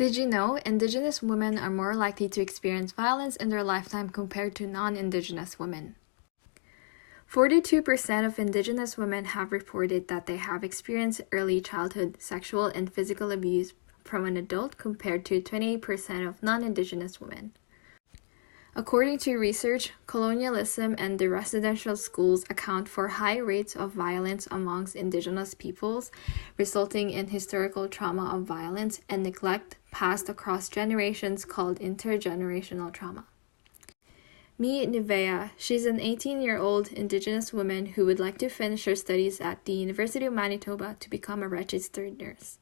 Did you know Indigenous women are more likely to experience violence in their lifetime compared to non-Indigenous women? 42% of Indigenous women have reported that they have experienced early childhood sexual and physical abuse from an adult compared to 28% of non-Indigenous women. According to research, colonialism and the residential schools account for high rates of violence amongst Indigenous peoples, resulting in historical trauma of violence and neglect passed across generations called intergenerational trauma. Meet Nivea. She's an 18-year-old Indigenous woman who would like to finish her studies at the University of Manitoba to become a registered nurse.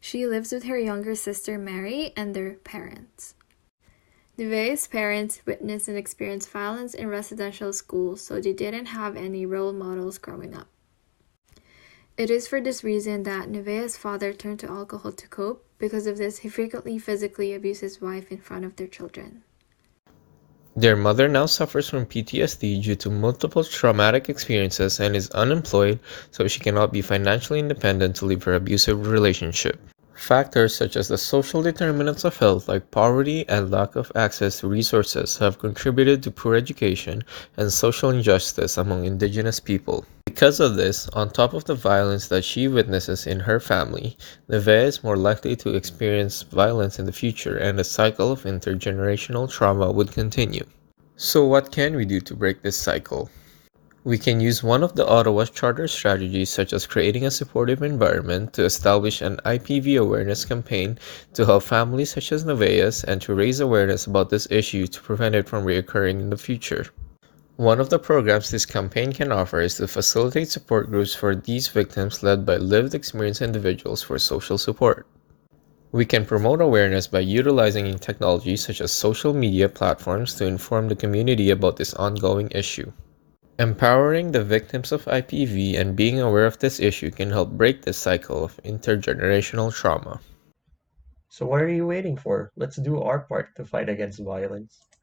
She lives with her younger sister Mary and their parents. Nevea's parents witnessed and experienced violence in residential schools, so they didn't have any role models growing up. It is for this reason that Nevea's father turned to alcohol to cope. Because of this, he frequently physically abused his wife in front of their children. Their mother now suffers from PTSD due to multiple traumatic experiences and is unemployed, so she cannot be financially independent to leave her abusive relationship. Factors such as the social determinants of health, like poverty and lack of access to resources, have contributed to poor education and social injustice among Indigenous people. Because of this, on top of the violence that she witnesses in her family, Nevea is more likely to experience violence in the future, and the cycle of intergenerational trauma would continue. So, what can we do to break this cycle? We can use one of the Ottawa Charter strategies, such as creating a supportive environment, to establish an IPV awareness campaign to help families such as Nevaeh's and to raise awareness about this issue to prevent it from reoccurring in the future. One of the programs this campaign can offer is to facilitate support groups for these victims led by lived experience individuals for social support. We can promote awareness by utilizing technology such as social media platforms to inform the community about this ongoing issue. Empowering the victims of IPV and being aware of this issue can help break this cycle of intergenerational trauma. So what are you waiting for? Let's do our part to fight against violence.